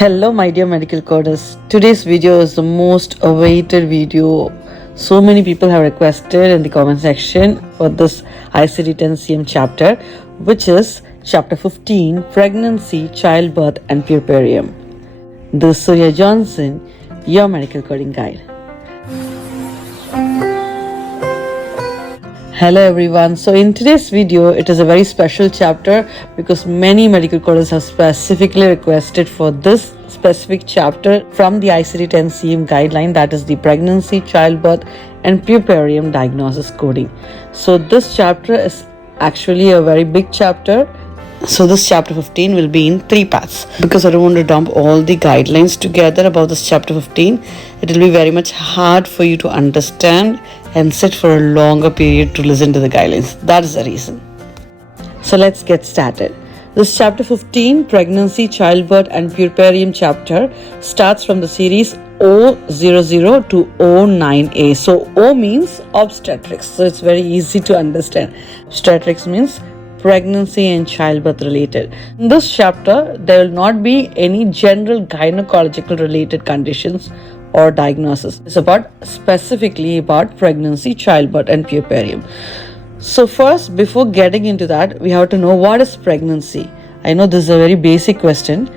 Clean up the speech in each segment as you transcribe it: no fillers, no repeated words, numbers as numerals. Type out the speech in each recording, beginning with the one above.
Hello my dear medical coders. Today's video is the most awaited video. So many people have requested in the comment section for this ICD-10-CM chapter, which is chapter 15, Pregnancy, Childbirth and Puerperium. This is Surya Johnson, your medical coding guide. Hello everyone. So in today's video, it is a very special chapter because many medical coders have specifically requested for this specific chapter from the ICD-10-CM guideline, that is the pregnancy, childbirth and puerperium diagnosis coding. So this chapter is actually a very big chapter. So this chapter 15 will be in 3 parts because I don't want to dump all the guidelines together about this chapter 15. It will be very much hard for you to understand and sit for a longer period to listen to the guidelines. That is the reason. So let's get started. This chapter 15, Pregnancy, Childbirth and Puerperium chapter starts from the series O00 to O9A. So O means obstetrics. So it's very easy to understand. Obstetrics means pregnancy and childbirth related. In this chapter, there will not be any general gynecological related conditions or diagnosis. It's specifically about pregnancy, childbirth and puerperium. So first, before getting into that, we have to know what is pregnancy. I know this is a very basic question,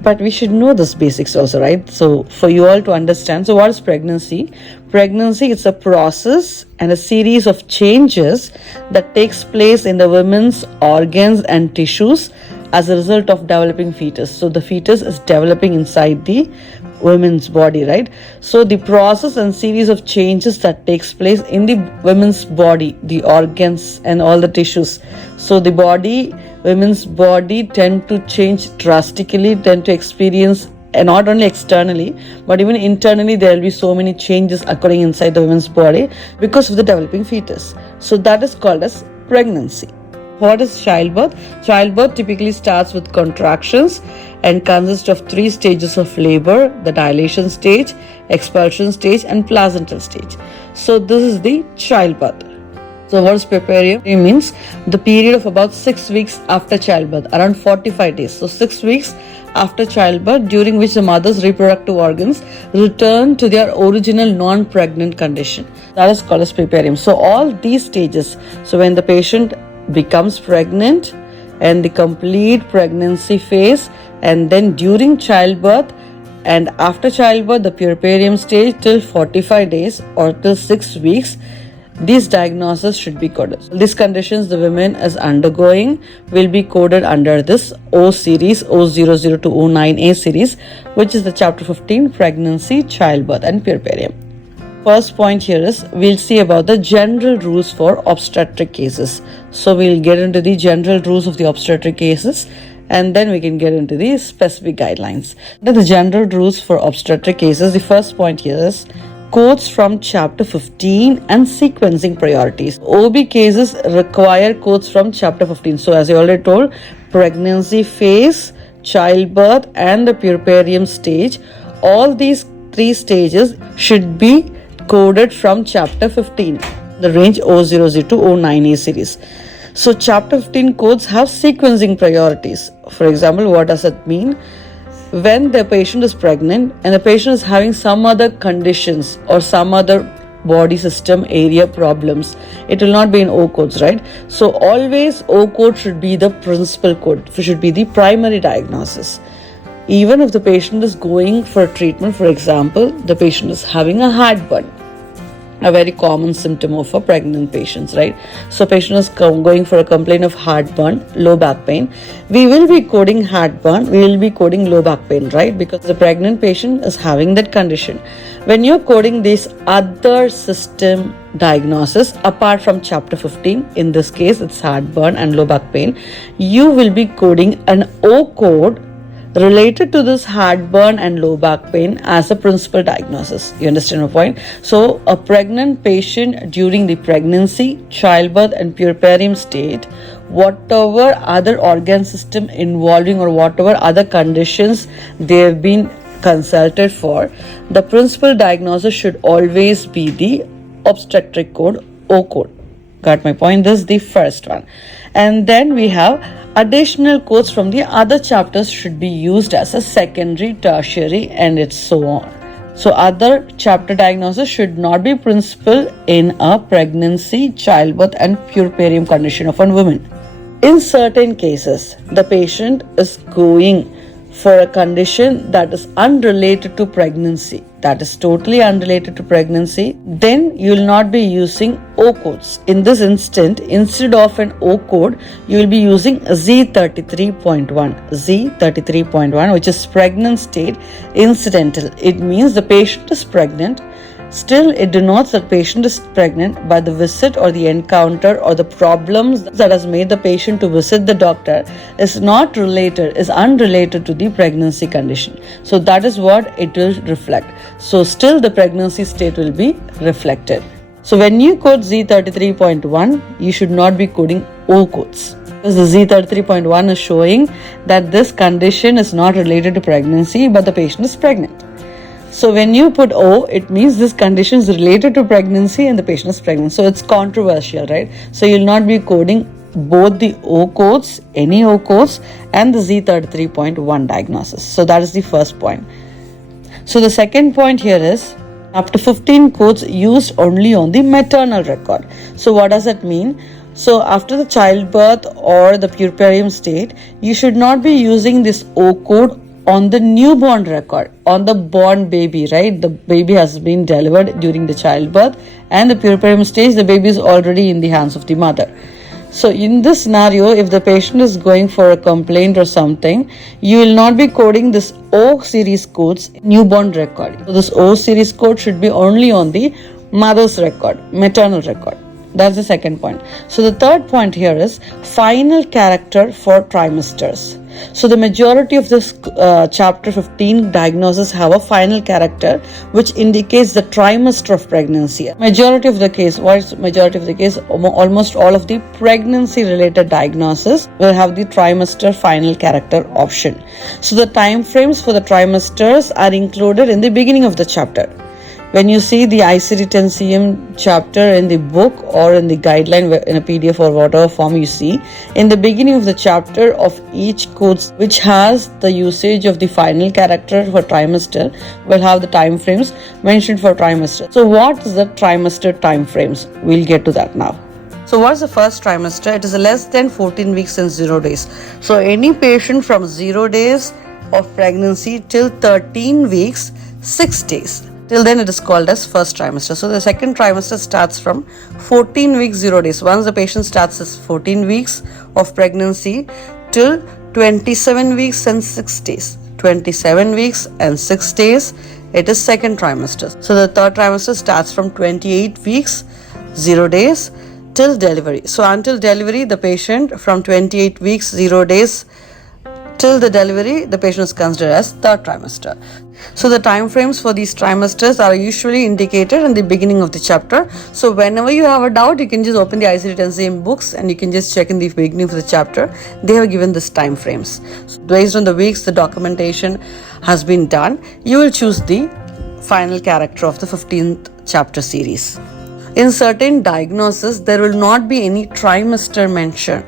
but we should know this basics also, right? So for you all to understand, so what is pregnancy? Pregnancy is a process and a series of changes that takes place in the woman's organs and tissues as a result of developing fetus. So the fetus is developing inside the women's body, right? So the process and series of changes that takes place in the women's body, the organs and all the tissues. So the women's body tend to change drastically, tend to experience, and not only externally but even internally, there will be so many changes occurring inside the women's body because of the developing fetus. So that is called as pregnancy. What is childbirth? Childbirth typically starts with contractions and consists of 3 stages of labor: the dilation stage, expulsion stage and placental stage. So this is the childbirth. So what is puerperium? It means the period of about 6 weeks after childbirth, around 45 days. So 6 weeks after childbirth, during which the mother's reproductive organs return to their original non-pregnant condition. That is called as puerperium. So all these stages, so when the patient becomes pregnant and the complete pregnancy phase, and then during childbirth and after childbirth, the puerperium stage till 45 days or till 6 weeks, these diagnoses should be coded. These conditions the woman is undergoing will be coded under this O series, O00 to O9A series, which is the chapter 15, Pregnancy, Childbirth and Puerperium. First point here is we'll see about the general rules for obstetric cases. So we'll get into the general rules of the obstetric cases and then we can get into the specific guidelines. The general rules for obstetric cases, the first point here is codes from chapter 15 and sequencing priorities. OB cases require codes from chapter 15. So as I already told, pregnancy phase, childbirth and the puerperium stage, all these 3 stages should be coded from chapter 15, the range O00 to O9A series. So chapter 15 codes have sequencing priorities. For example, what does it mean? When the patient is pregnant and the patient is having some other conditions or some other body system area problems, it will not be in O codes, right? So always O code should be the principal code, should be the primary diagnosis. Even if the patient is going for treatment, for example, the patient is having a heartburn, a very common symptom of a pregnant patients, right? So patient is going for a complaint of heartburn, low back pain. We will be coding heartburn, we will be coding low back pain, right? Because the pregnant patient is having that condition. When you're coding this other system diagnosis apart from chapter 15, in this case it's heartburn and low back pain, you will be coding an O code related to this heartburn and low back pain as a principal diagnosis. You understand my point? So a pregnant patient during the pregnancy, childbirth and puerperium state, whatever other organ system involving or whatever other conditions they have been consulted for, the principal diagnosis should always be the obstetric code, O code. Got my point? This is the first one. And then we have additional codes from the other chapters should be used as a secondary, tertiary, and it's so on. So other chapter diagnosis should not be principal in a pregnancy, childbirth, and puerperium condition of a woman. In certain cases, the patient is going for a condition that is unrelated to pregnancy, that is totally unrelated to pregnancy, then you will not be using O codes. In this instant, instead of an O code, you will be using Z33.1, which is pregnant state incidental. It means the patient is pregnant. Still, it denotes that patient is pregnant by the visit or the encounter or the problems that has made the patient to visit the doctor is unrelated to the pregnancy condition. So that is what it will reflect. So still the pregnancy state will be reflected. So when you code Z33.1, you should not be coding O codes. Because the Z33.1 is showing that this condition is not related to pregnancy, but the patient is pregnant. So when you put O, it means this condition is related to pregnancy and the patient is pregnant. So it's controversial, right? So you'll not be coding both the O codes, any O codes, and the Z33.1 diagnosis. So that is the first point. So the second point here is up to 15 codes used only on the maternal record. So what does that mean? So after the childbirth or the puerperium state, you should not be using this O code on the newborn record, on the born baby, right? The baby has been delivered during the childbirth, and the puerperium stage, the baby is already in the hands of the mother. So in this scenario, if the patient is going for a complaint or something, you will not be coding this O series codes newborn record. So this O series code should be only on the mother's record, maternal record. That's the second point. So the third point here is final character for trimesters. So the majority of this chapter 15 diagnosis have a final character which indicates the trimester of pregnancy. Majority of the case, what is majority of the case? Almost all of the pregnancy related diagnosis will have the trimester final character option. So the time frames for the trimesters are included in the beginning of the chapter. When you see the ICD-10-CM chapter in the book or in the guideline in a PDF or whatever form you see, in the beginning of the chapter of each code which has the usage of the final character for trimester will have the time frames mentioned for trimester. So what is the trimester time frames? We'll get to that now. So what's the first trimester? It is less than 14 weeks and 0 days. So any patient from 0 days of pregnancy till 13 weeks, 6 days. Till then it is called as first trimester. So the second trimester starts from 14 weeks 0 days. Once the patient starts his 14 weeks of pregnancy till 27 weeks and 6 days. 27 weeks and 6 days, it is second trimester. So the third trimester starts from 28 weeks 0 days till delivery. So until delivery, the patient from 28 weeks 0 days till the delivery, the patient is considered as third trimester. So the time frames for these trimesters are usually indicated in the beginning of the chapter. So whenever you have a doubt, you can just open the ICD-10-CM books and you can just check in the beginning of the chapter. They have given this time frames. So based on the weeks the documentation has been done, you will choose the final character of the 15th chapter series. In certain diagnoses, there will not be any trimester mentioned.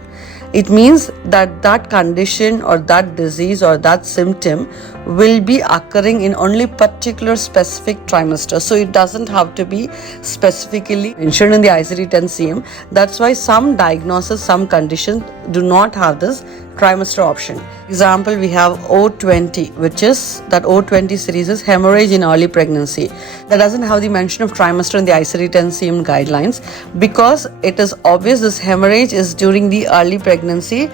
It means that that condition or that disease or that symptom will be occurring in only particular specific trimester. So it doesn't have to be specifically mentioned in the ICD-10-CM. That's why some diagnoses, some conditions do not have this trimester option. Example, we have O20, which is that O20 series is hemorrhage in early pregnancy. That doesn't have the mention of trimester in the ICD-10-CM guidelines because it is obvious this hemorrhage is during the early pregnancy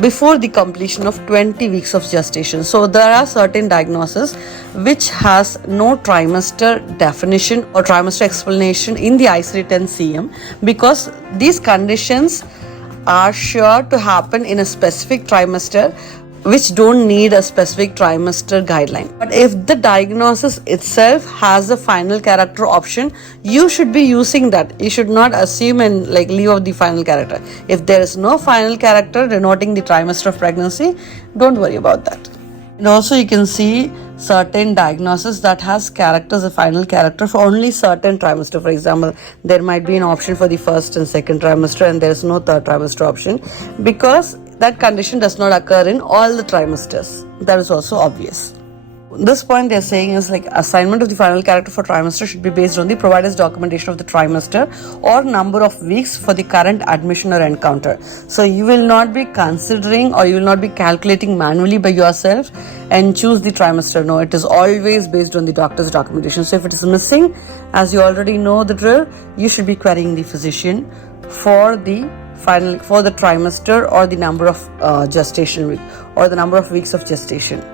before the completion of 20 weeks of gestation. So there are certain diagnoses which has no trimester definition or trimester explanation in the ICD-10-CM because these conditions are sure to happen in a specific trimester which don't need a specific trimester guideline. But if the diagnosis itself has a final character option, you should be using that. You should not assume and leave out the final character. If there is no final character denoting the trimester of pregnancy, don't worry about that. And also you can see certain diagnosis that has characters, a final character for only certain trimester. For example, there might be an option for the first and second trimester and there is no third trimester option because that condition does not occur in all the trimesters. That is also obvious. This point they're saying is like assignment of the final character for trimester should be based on the provider's documentation of the trimester or number of weeks for the current admission or encounter. So you will not be considering or you will not be calculating manually by yourself and choose the trimester. No, it is always based on the doctor's documentation. So if it is missing, as you already know the drill, you should be querying the physician for the trimester or the number of gestation week or the number of weeks of gestation.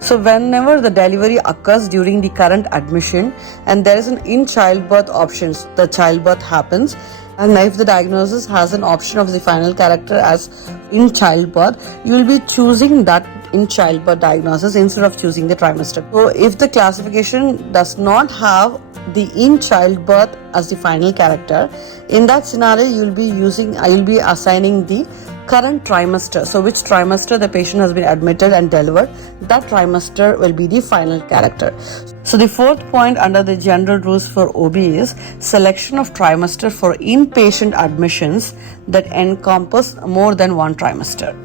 So whenever the delivery occurs during the current admission and there is an in childbirth options, the childbirth happens, and if the diagnosis has an option of the final character as in childbirth, you will be choosing that in childbirth diagnosis instead of choosing the trimester. So if the classification does not have the in childbirth as the final character, in that scenario you will be assigning the current trimester. So which trimester the patient has been admitted and delivered, that trimester will be the final character. So the fourth point under the general rules for OB is selection of trimester for inpatient admissions that encompass more than one trimester.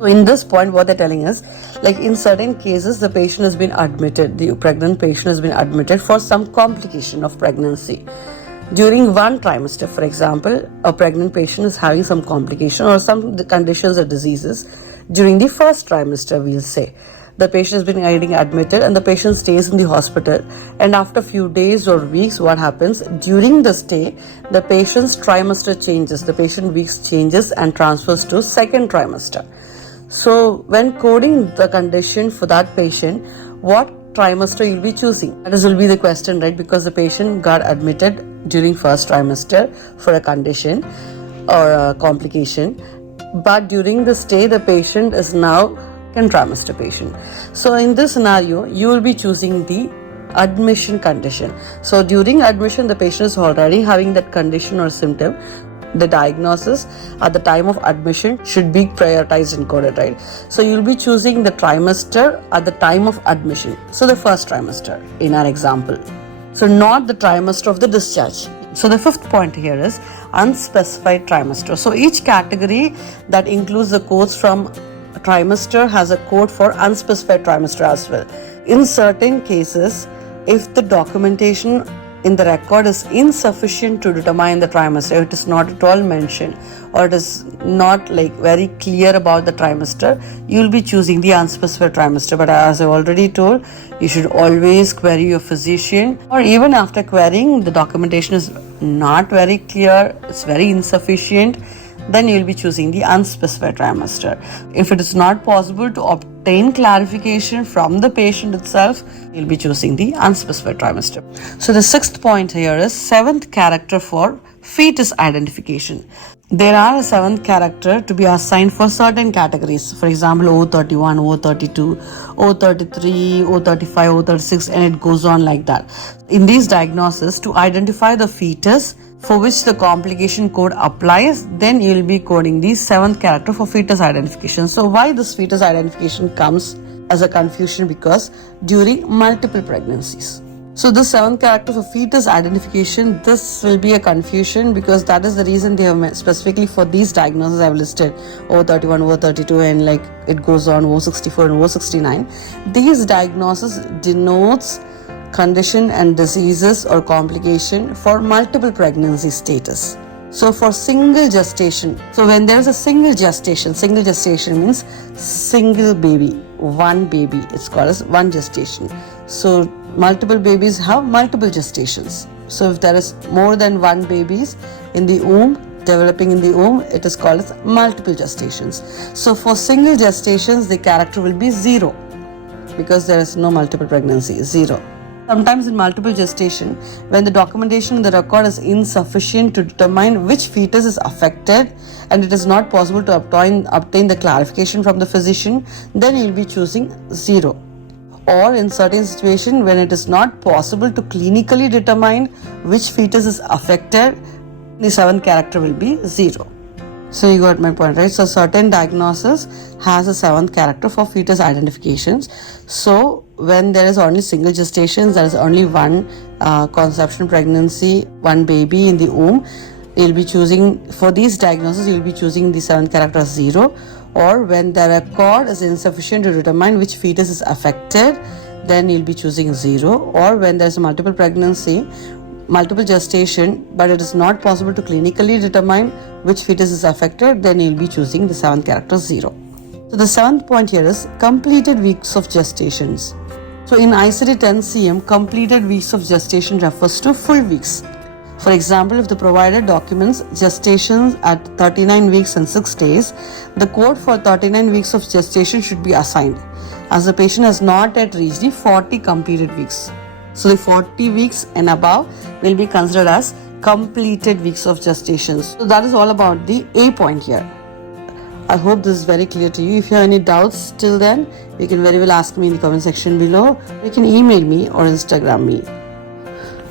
So in this point what they're telling is, like in certain cases the patient has been admitted, the pregnant patient has been admitted for some complication of pregnancy. During one trimester, for example, a pregnant patient is having some complication or some conditions or diseases. During the first trimester, we'll say, the patient has been getting admitted and the patient stays in the hospital. And after a few days or weeks, what happens? During the stay, the patient's trimester changes, the patient weeks changes and transfers to second trimester. So when coding the condition for that patient, what trimester you'll be choosing? That will be the question, right? Because the patient got admitted during first trimester for a condition or a complication, but during the stay the patient is now second trimester patient. So in this scenario you will be choosing the admission condition. So during admission the patient is already having that condition or symptom. The diagnosis at the time of admission should be prioritized and coded, right? So you'll be choosing the trimester at the time of admission. So the first trimester in our example. So not the trimester of the discharge. So the fifth point here is unspecified trimester. So each category that includes the codes from trimester has a code for unspecified trimester as well. In certain cases, if the documentation in the record is insufficient to determine the trimester, it is not at all mentioned or it is not like very clear about the trimester, you will be choosing the unspecified trimester. But as I already told, you should always query your physician, or even after querying the documentation is not very clear, it's very insufficient, then you will be choosing the unspecified trimester. If it is not possible to obtain clarification from the patient itself, you will be choosing the unspecified trimester. So the sixth point here is seventh character for fetus identification. There are a seventh character to be assigned for certain categories. For example, O31, O32, O33, O35, O36, and it goes on like that. In these diagnoses, to identify the fetus for which the complication code applies, then you will be coding the seventh character for fetus identification. So why this fetus identification comes as a confusion? Because during multiple pregnancies. So the seventh character for fetus identification, this will be a confusion because that is the reason they have specifically for these diagnoses I have listed O31, O32, and like it goes on O64 and O69. These diagnoses denotes condition and diseases or complication for multiple pregnancy status. So for single gestation, so when there is a single gestation means single baby, one baby, it's called as one gestation. So multiple babies have multiple gestations. So if there is more than one babies in the womb, developing in the womb, it is called as multiple gestations. So for single gestations, the character will be 0 because there is no multiple pregnancy, 0. Sometimes in multiple gestation, when the documentation in the record is insufficient to determine which fetus is affected and it is not possible to obtain the clarification from the physician, then you will be choosing 0. Or in certain situations when it is not possible to clinically determine which fetus is affected, the seventh character will be 0. So you got my point, right? So certain diagnosis has a seventh character for fetus identifications. So when there is only single gestation, there is only one conception pregnancy, one baby in the womb, you'll be choosing, for these diagnoses, you'll be choosing the seventh character as 0. Or when the record is insufficient to determine which fetus is affected, then you'll be choosing 0. Or when there's a multiple pregnancy, multiple gestation, but it is not possible to clinically determine which fetus is affected, then you'll be choosing the seventh character 0. So the seventh point here is completed weeks of gestations. So in ICD-10-CM, completed weeks of gestation refers to full weeks. For example, if the provider documents gestation at 39 weeks and 6 days, the code for 39 weeks of gestation should be assigned, as the patient has not yet reached the 40 completed weeks. So the 40 weeks and above will be considered as completed weeks of gestation. So that is all about the A point here. I hope this is very clear to you. If you have any doubts till then, you can very well ask me in the comment section below. You can email me or Instagram me.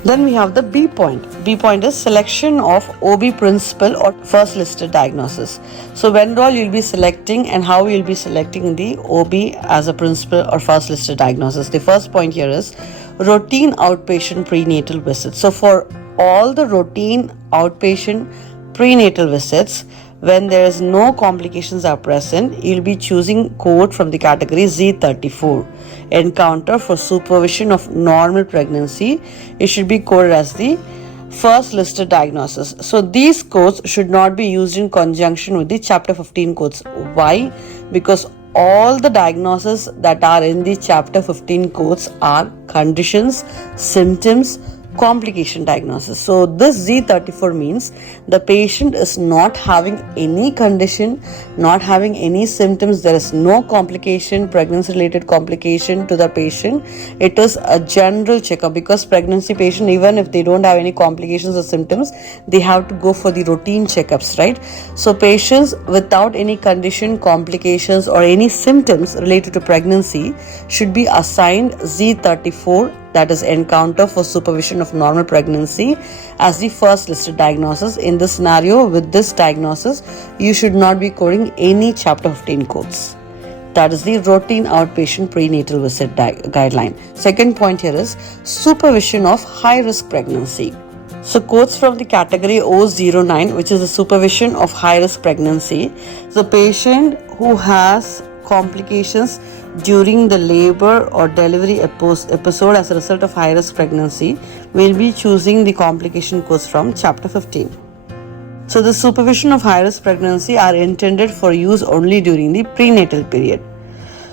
Then we have the B point. B point is selection of OB principal or first listed diagnosis. So when all you'll be selecting and how you'll be selecting the OB as a principal or first listed diagnosis. The first point here is routine outpatient prenatal visits. So for all the routine outpatient prenatal visits, when there is no complications are present, you'll be choosing code from the category Z34. Encounter for supervision of normal pregnancy, it should be coded as the first listed diagnosis. So these codes should not be used in conjunction with the chapter 15 codes. Why? Because all the diagnoses that are in the chapter 15 codes are conditions, symptoms, complication diagnosis. So this Z34 means the patient is not having any condition, not having any symptoms, there is no complication, pregnancy related complication to the patient. It is a general checkup, because pregnancy patient, even if they don't have any complications or symptoms, they have to go for the routine checkups, right? So patients without any condition, complications or any symptoms related to pregnancy should be assigned Z34, that is encounter for supervision of normal pregnancy, as the first listed diagnosis. In this scenario, with this diagnosis, you should not be coding any chapter 15 codes. That is the routine outpatient prenatal visit guideline. Second point here is supervision of high risk pregnancy. So codes from the category O09, which is the supervision of high risk pregnancy. The patient who has complications during the labor or delivery episode as a result of high risk pregnancy will be choosing the complication codes from chapter 15. So the supervision of high risk pregnancy are intended for use only during the prenatal period.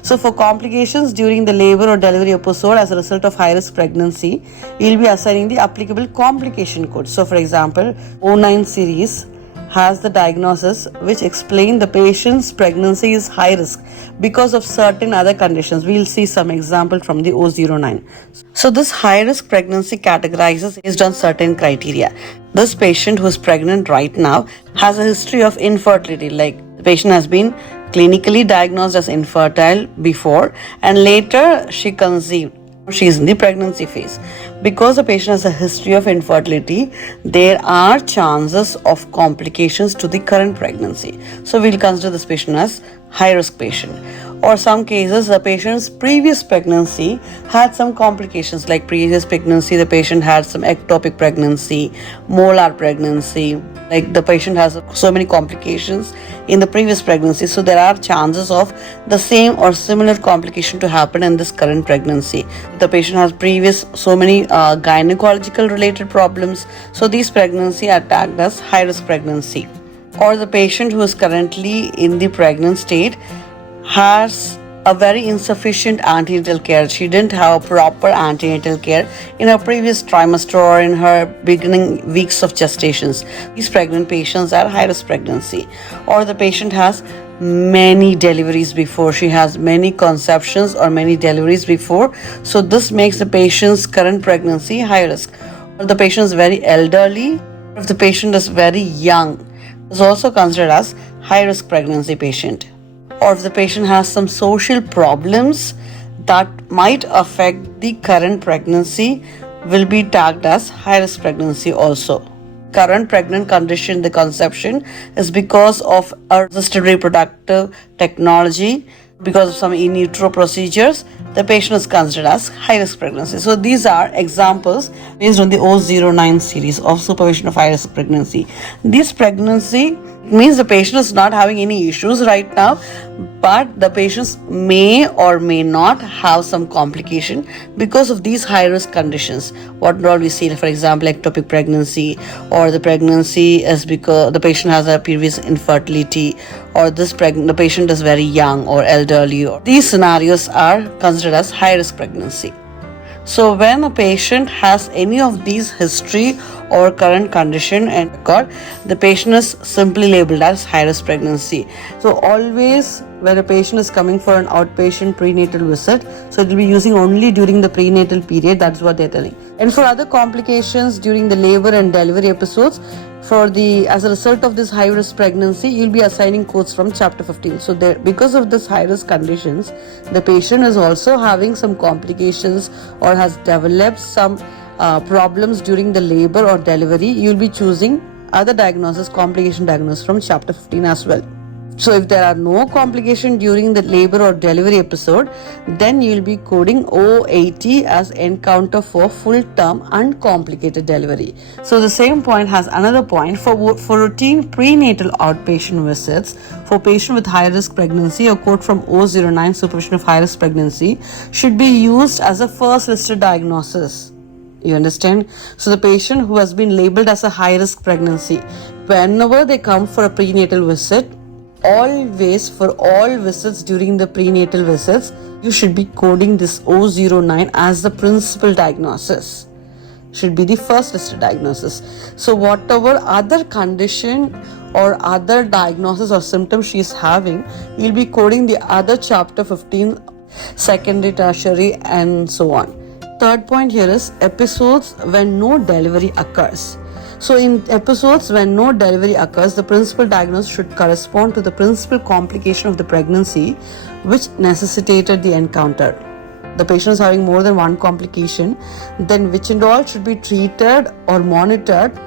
So for complications during the labor or delivery episode as a result of high risk pregnancy, you will be assigning the applicable complication code. So for example, O9 series has the diagnosis which explain the patient's pregnancy is high risk because of certain other conditions. We will see some example from the O09. So this high risk pregnancy categorizes based on certain criteria. This patient who is pregnant right now has a history of infertility, like the patient has been clinically diagnosed as infertile before and later she conceived. She is in the pregnancy phase. Because the patient has a history of infertility, there are chances of complications to the current pregnancy. So we'll consider this patient as high risk patient. Or some cases, the patient's previous pregnancy had some complications, like previous pregnancy, the patient had some ectopic pregnancy, molar pregnancy, like the patient has so many complications in the previous pregnancy. So there are chances of the same or similar complication to happen in this current pregnancy. The patient has previous so many gynecological related problems. So these pregnancy are tagged as high risk pregnancy. Or the patient who is currently in the pregnant state has a very insufficient antenatal care. She didn't have proper antenatal care in her previous trimester or in her beginning weeks of gestations. These pregnant patients are high risk pregnancy. Or the patient has many deliveries before. She has many conceptions or many deliveries before. So this makes the patient's current pregnancy high risk. Or the patient is very elderly. If the patient is very young, is also considered as high risk pregnancy patient. Or if the patient has some social problems that might affect the current pregnancy, will be tagged as high risk pregnancy also. current pregnant condition, the conception, is because of our assisted reproductive technology, because of some in utero procedures, the patient is considered as high risk pregnancy. So these are examples based on the 009 series of supervision of high risk pregnancy. This pregnancy means the patient is not having any issues right now, but the patients may or may not have some complication because of these high risk conditions. What all we see, for example, ectopic pregnancy, or the pregnancy is because the patient has a previous infertility, or the patient is very young or elderly. These scenarios are considered as high risk pregnancy. So when a patient has any of these history or current condition and record, the patient is simply labeled as high risk pregnancy. So always when a patient is coming for an outpatient prenatal visit, so it will be using only during the prenatal period. That's what they're telling. And for other complications during the labor and delivery episodes, as a result of this high risk pregnancy, you'll be assigning codes from chapter 15. So because of this high risk conditions, the patient is also having some complications or has developed some problems during the labor or delivery, you'll be choosing other diagnosis, complication diagnosis from chapter 15 as well. So if there are no complication during the labor or delivery episode, then you will be coding 080 as encounter for full-term uncomplicated delivery. So the same point has another point for routine prenatal outpatient visits for patient with high-risk pregnancy. A code from 009 supervision of high-risk pregnancy should be used as a first listed diagnosis. You understand? So the patient who has been labeled as a high-risk pregnancy, whenever they come for a prenatal visit, always for all visits during the prenatal visits, you should be coding this 009 as the principal diagnosis. Should be the first listed diagnosis. So whatever other condition or other diagnosis or symptom she is having, you'll be coding the other chapter 15, secondary, tertiary, and so on. Third point here is episodes when no delivery occurs. So in episodes when no delivery occurs, the principal diagnosis should correspond to the principal complication of the pregnancy which necessitated the encounter. The patient is having more than one complication, then which and all should be treated or monitored,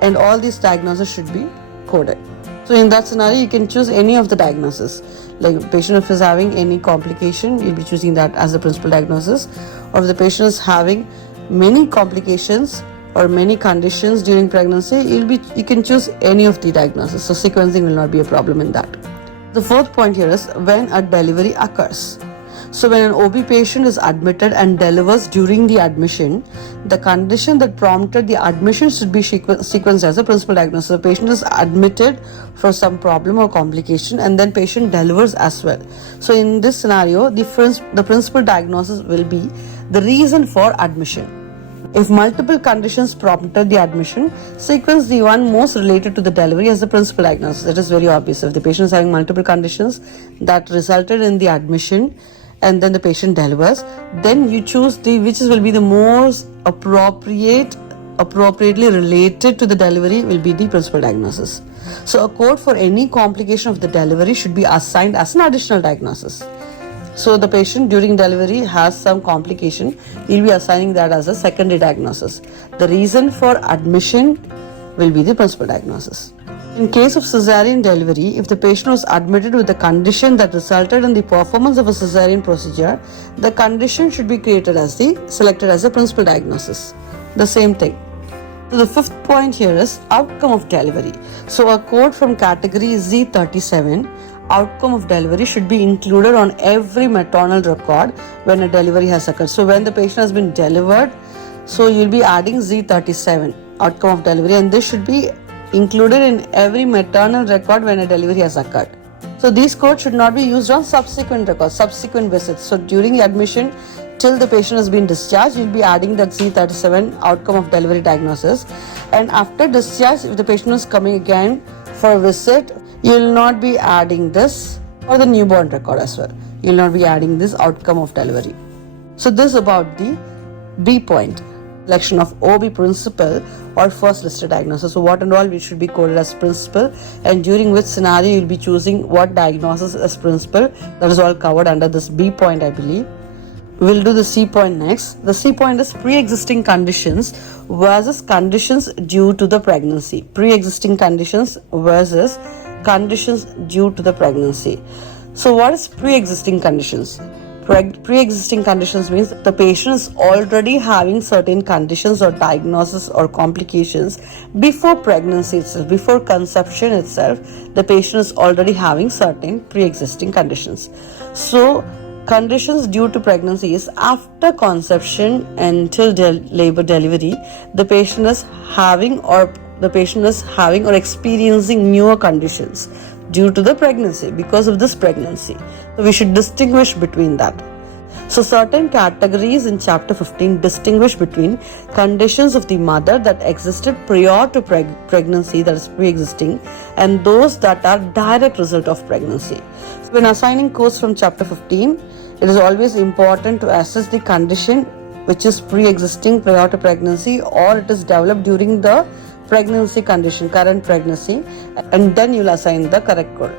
and all these diagnoses should be coded. So in that scenario, you can choose any of the diagnoses. Like the patient if is having any complication, you'll be choosing that as the principal diagnosis. Or if the patient is having many complications or many conditions during pregnancy, you can choose any of the diagnoses. So sequencing will not be a problem in that. The fourth point here is when a delivery occurs. So when an OB patient is admitted and delivers during the admission, the condition that prompted the admission should be sequenced as a principal diagnosis. The patient is admitted for some problem or complication, and then patient delivers as well. So in this scenario, the principal diagnosis will be the reason for admission. If multiple conditions prompted the admission, sequence the one most related to the delivery as the principal diagnosis. It is very obvious. If the patient is having multiple conditions that resulted in the admission and then the patient delivers, then you choose which will be the most appropriately related to the delivery will be the principal diagnosis. So a code for any complication of the delivery should be assigned as an additional diagnosis. So the patient during delivery has some complication, you'll be assigning that as a secondary diagnosis. The reason for admission will be the principal diagnosis. In case of cesarean delivery, if the patient was admitted with a condition that resulted in the performance of a cesarean procedure, the condition should be selected as a principal diagnosis. The same thing. So the fifth point here is outcome of delivery. So a code from category Z37, outcome of delivery, should be included on every maternal record when a delivery has occurred. So when the patient has been delivered, so you'll be adding Z37, outcome of delivery, and this should be included in every maternal record when a delivery has occurred. So these codes should not be used on subsequent records, subsequent visits. So during admission till the patient has been discharged, you'll be adding that Z37 outcome of delivery diagnosis. And after discharge, if the patient is coming again for a visit, you will not be adding this, or the newborn record as well. You will not be adding this outcome of delivery. So this is about the B point, selection of OB principal or first listed diagnosis. So what and all we should be coded as principal, and during which scenario you will be choosing what diagnosis as principal. That is all covered under this B point, I believe. We'll do the C point next. The C point is pre-existing conditions versus conditions due to the pregnancy. Pre-existing conditions versus conditions due to the pregnancy. So what is pre-existing conditions? Pre-existing conditions means the patient is already having certain conditions or diagnosis or complications before pregnancy itself, before conception itself. The patient is already having certain pre-existing conditions. So conditions due to pregnancy is after conception until labor delivery, the patient is having or experiencing newer conditions due to the pregnancy, because of this pregnancy. So we should distinguish between that. So certain categories in chapter 15 distinguish between conditions of the mother that existed prior to pregnancy, that is pre-existing, and those that are direct result of pregnancy. So when assigning codes from chapter 15, it is always important to assess the condition which is pre-existing prior to pregnancy, or it is developed during the pregnancy condition, current pregnancy, and then you'll assign the correct code.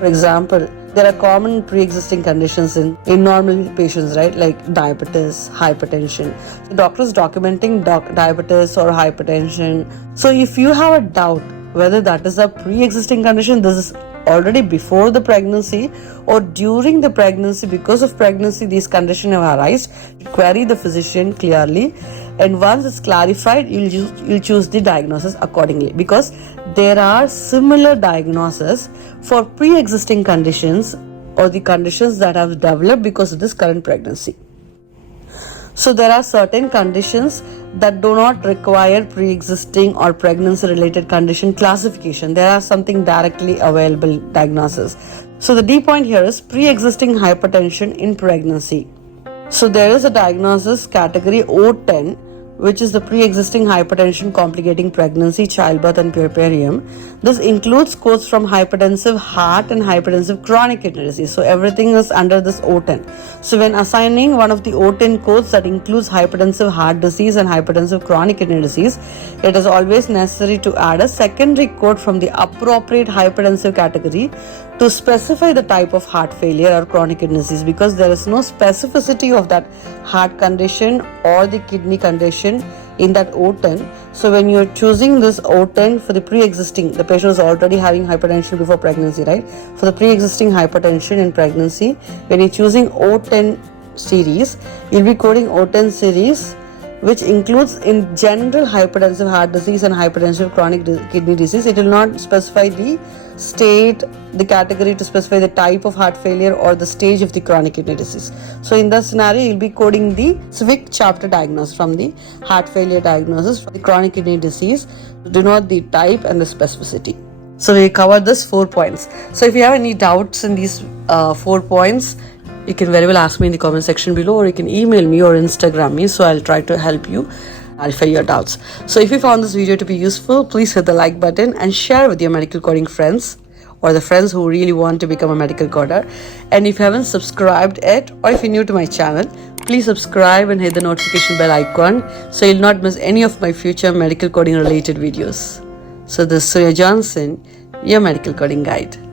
For example, there are common pre-existing conditions in normal patients, right? Like diabetes, hypertension. So doctors documenting diabetes or hypertension. So if you have a doubt whether that is a pre-existing condition, this is already before the pregnancy or during the pregnancy, because of pregnancy these conditions have arisen, query the physician clearly, and once it's clarified, you'll choose the diagnosis accordingly, because there are similar diagnoses for pre-existing conditions or the conditions that have developed because of this current pregnancy. So there are certain conditions that do not require pre-existing or pregnancy-related condition classification. There are something directly available diagnosis. So the D point here is pre-existing hypertension in pregnancy. So there is a diagnosis category O10, which is the pre-existing hypertension complicating pregnancy, childbirth, and puerperium. This includes codes from hypertensive heart and hypertensive chronic kidney disease. So everything is under this O10. So when assigning one of the O10 codes that includes hypertensive heart disease and hypertensive chronic kidney disease, it is always necessary to add a secondary code from the appropriate hypertensive category to specify the type of heart failure or chronic kidney disease, because there is no specificity of that heart condition or the kidney condition in that O10. So when you're choosing this O10 for the pre-existing, the patient is already having hypertension before pregnancy, right? For the pre-existing hypertension in pregnancy, when you're choosing O10 series, you'll be coding O10 series, which includes in general hypertensive heart disease and hypertensive chronic kidney disease. It will not specify the state, the category to specify the type of heart failure or the stage of the chronic kidney disease. So in that scenario, you'll be coding the specific chapter diagnosis from the heart failure diagnosis for the chronic kidney disease, denote the type and the specificity. So we covered this 4 points. So if you have any doubts in these 4 points, you can very well ask me in the comment section below, or you can email me or Instagram me, so I'll try to help you clarify your doubts. So if you found this video to be useful, please hit the like button and share with your medical coding friends or the friends who really want to become a medical coder. And if you haven't subscribed yet, or if you're new to my channel, please subscribe and hit the notification bell icon so you'll not miss any of my future medical coding related videos. So this is Surya Johnson, your medical coding guide.